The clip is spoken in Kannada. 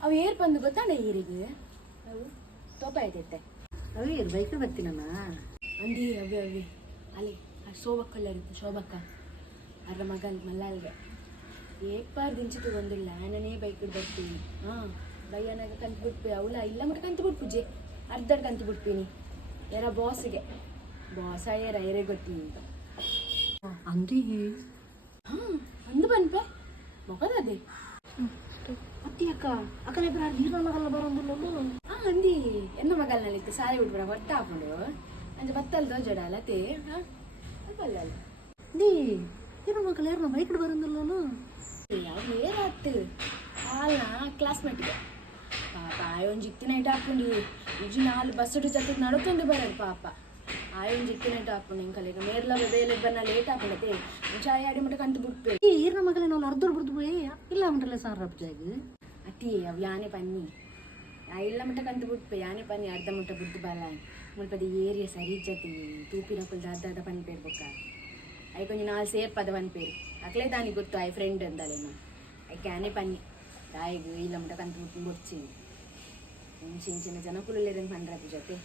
ಅವು ಏರ್ ಬಂದು ಗೊತ್ತಾಣ ಈರಿಗೆ ಅವು ತೋಪ ಆಯ್ತೈತೆ ಅವೇ ಬೈಕ್ ಬರ್ತೀನಮ್ಮ ಅಂದಿ ಅವೇ ಅವೇ ಅಲ್ಲಿ ಶೋಭಕ್ಕಲ್ಲ ಇರುತ್ತೆ ಶೋಭಕ್ಕ ಅದ್ರ ಮಗಲ್ ಮಲ್ಲಲ್ಗೆ ಏಪಾರು ದಿಂಚಿಟ್ಟು ಬಂದಿಲ್ಲ ನಾನೇ ಬೈಕ್ ಬರ್ತೀನಿ ಬಯ್ಯನಾಗ ಕಂತು ಬಿಟ್ಪಿ ಅವಳ ಇಲ್ಲ ಮಟ್ಟ ಕಂತು ಬಿಟ್ಟು ಪೂಜೆ ಅರ್ಧ ಕಂತು ಬಿಟ್ಪೀನಿ ಯಾರ ಬಾಸ್ಗೆ ಬಾಸ ಯಾರೇ ಗೊತ್ತೀನಿ ಅಂತ ಅಂದಿ ಅಂದು ಬಂದ್ಪೆ ಮೊಗದದೆ ಅತ್ತಿ ಅಕ್ಕ ಅಕ್ಕನ ನೀರಿನ ಮಗಲ್ಲ ಬರೋದಿಲ್ಲ ಅಂದಿ ಎನ್ನ ಮಗಲ್ನಲ್ಲಿತ್ತು ಸಾರಿ ಬಿಟ್ಬಿಡ ಹೊಟ್ಟ ಹಾಕೊಂಡು ಅಂಜ ಬತ್ತಲ್ದ ಜಡ ಅಲ್ಲತೆ ಅಲ್ಲ ನೀ ನೀರಿನ ಮಗಲ್ಲ ಯಾರನ್ನ ಬೈಕ್ ಬರೋದಿಲ್ಲ ಅವ್ರು ಏರಾತು ಆಲ್ನ ಕ್ಲಾಸ್ಮೇಟ್ಗೆ ಪಾಪ ಆಯೊಂದು ಜಿಕ್ತಿನ ಇಟ್ಟು ಹಾಕೊಂಡು ನಿಜ ನಾಲ್ ಬಸ್ಸು ಜೊತೆ ನಡ್ಕೊಂಡು ಬರೋದು ಪಾಪ ಆಯೊಂದು ಜಿಕ್ತಿನ ಇಟ್ಟು ಹಾಕೊಂಡು ಹಿಂಗೆ ಕಲಿಗ ಮೇರ್ಲ ಬೇಲೆ ಬನ್ನ ಲೇಟ್ ಹಾಕೊಂಡತೆ ಚಾಯ್ ಆಡಿ ಮಟ್ಟ ಕಂತು ಬಿಟ್ಪೆ ಈ ಈರಿನ ಮಗಲೇ ನಾವು ಅರ್ಧರು ಬಿಡ್ದು போய் ಇಲ್ಲ ಮಟಲ್ಲ ಸಾರ್ ರಬ್ಜಾಗಿ ಅತಿ ಅವು ಯಾನೆ ಪನ್ನಿ ಇಲ್ಲ ಮಟ್ಟ ಕಂತು ಬಿಟ್ಪೆ ಯಾನೆ ಪನ್ನಿ ಅರ್ಧ ಮುಟ್ಟ ಬಿಡ್ದು ಬಾಲ ಮುಲ್ಪದ ಏರಿಯಾ ಸರಿ ಜತಿ ತೂಪಿನ ಕುಲ್ ದಾದ ಪನ್ಪೇರ್ ಬೊಕ್ಕ ಅයි ಕೊಂಚ ನಾಲ್ ಸೇರ್ಪದ ಪನ್ಪೇರು ಅಕ್ಲೇ ದಾನಿ ಗೊತ್ತು ಆಯ್ ಫ್ರೆಂಡ್ ಅಂದಲೇನು ಐಕೆ ಆನೆ ಪನ್ನಿ ತಾಯಿಗೂ ಇಲ್ಲ ಮಟ್ಟ ಕಂತು ಬಿಟ್ಟು ಬೊಡ್ಚಿ ಚಿನ್ನ ಚಿನ್ನ ಜನ ಕುಲುಲೇದಂಗೆ ಪಂಡ್ರಪ್ಪ ಜೊತೆ